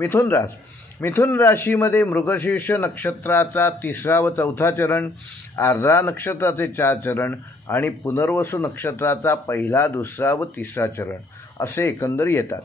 मिथुन राशीमध्ये मृगशीर्ष नक्षत्राचा 3रा व 4था चरण, आर्द्रा नक्षत्राचे 4 चरण आणि पुनर्वसू नक्षत्राचा 1, 2 व 3रा चरण असे एकंदर येतात.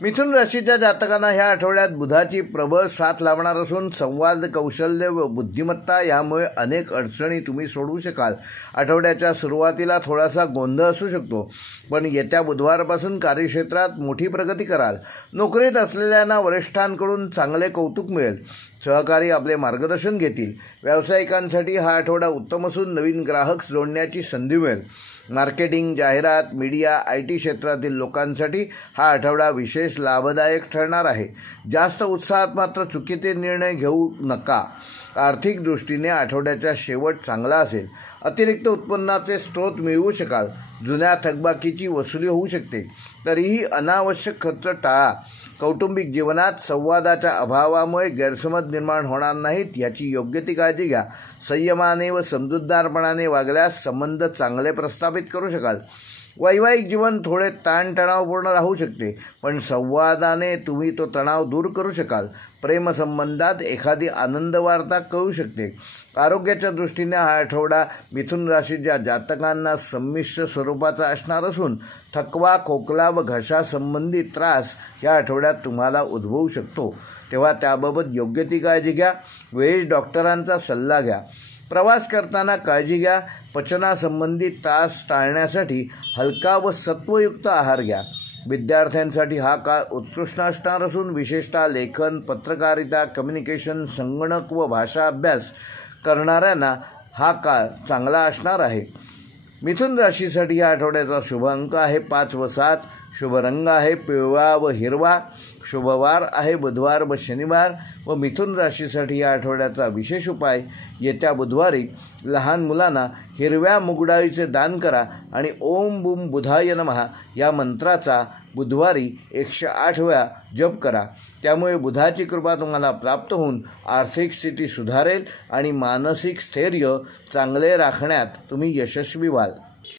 मिथुन राशीच्या जातकांना ह्या आठवड्यात बुधाची प्रबळ साथ लाभणार असून संवाद कौशल्य व बुद्धिमत्ता यामुळे अनेक अडचणी तुम्ही सोडवू शकाल. आठवड्याच्या सुरुवातीला थोडासा गोंधळ असू शकतो, पण येत्या बुधवारपासून कार्यक्षेत्रात मोठी प्रगती कराल. नोकरीत असलेल्यांना वरिष्ठांकडून चांगले कौतुक मिळेल. सहकारी आपले मार्गदर्शन घेतील. व्यावसायिकांसाठी हा आठवडा उत्तम असून नवीन ग्राहक जोडण्याची संधी मिळेल. मार्केटिंग, जाहिरात, मीडिया, IT क्षेत्रातील लोकांसाठी हा आठवडा विशेष लाभदायक ठरणार आहे. जास्त उत्साहात मात्र चुकीचे निर्णय घेऊ नका. आर्थिक दृष्टीने आठवड्याचा शेवट चांगला असेल. अतिरिक्त उत्पन्नाचे स्रोत मिळवू शकाल. जुन्या थकबाकीची वसुली होऊ शकते. तरीही अनावश्यक खर्च टाळा. कौटुंबिक जीवनात संवादाच्या अभावामुळे गैरसमज निर्माण होणार नाहीत याची योग्य ती काळजी घ्या. संयमाने व समजूतदारपणाने वागल्यास संबंध चांगले प्रस्थापित करू शकाल. वैवाहिक जीवन थोडे ताणतणावपूर्ण राहू शकते, पण संवादाने तुम्ही तो तणाव दूर करू शकाल. प्रेमसंबंधात एखादी आनंद वार्ता कळू शकते. आरोग्याच्या दृष्टीने हा आठवडा मिथुन राशीच्या जातकांना संमिश्र स्वरूपाचा असणार असून थकवा, खोकला व घशासंबंधी त्रास या आठवड्यात तुम्हाला उद्भवू शकतो. तेव्हा त्याबाबत योग्य ती काळजी घ्या. वेळेस डॉक्टरांचा सल्ला घ्या. प्रवास करताना काळजी घ्या. पचनासंबंधी त्रास टाळण्यासाठी हलका व सत्वयुक्त आहार घ्या. विद्यार्थ्यांसाठी हा काळ उत्कृष्ट असणार असून विशेषतः लेखन, पत्रकारिता, कम्युनिकेशन, संगणक व भाषा अभ्यास करणाऱ्यांना हा काळ चांगला असणार आहे. मिथुन राशीसाठी या आठवड्याचा शुभ अंक आहे 5 व 7. शुभ रंग आहे पिवळा व हिरवा. शुभवार आहे बुधवार व शनिवार. व मिथुन राशीसाठी या आठवड्याचा विशेष उपाय, येत्या बुधवारी लहान मुलांना हिरव्या मुगडाळीचे दान करा आणि ओम बुम बुधाय नमः या मंत्राचा बुधवारी 108 वेळा जप करा. त्यामुळे बुधाची कृपा तुम्हाला प्राप्त होऊन आर्थिक स्थिती सुधारेल आणि मानसिक स्थैर्य चांगले राखण्यात तुम्ही यशस्वी व्हाल.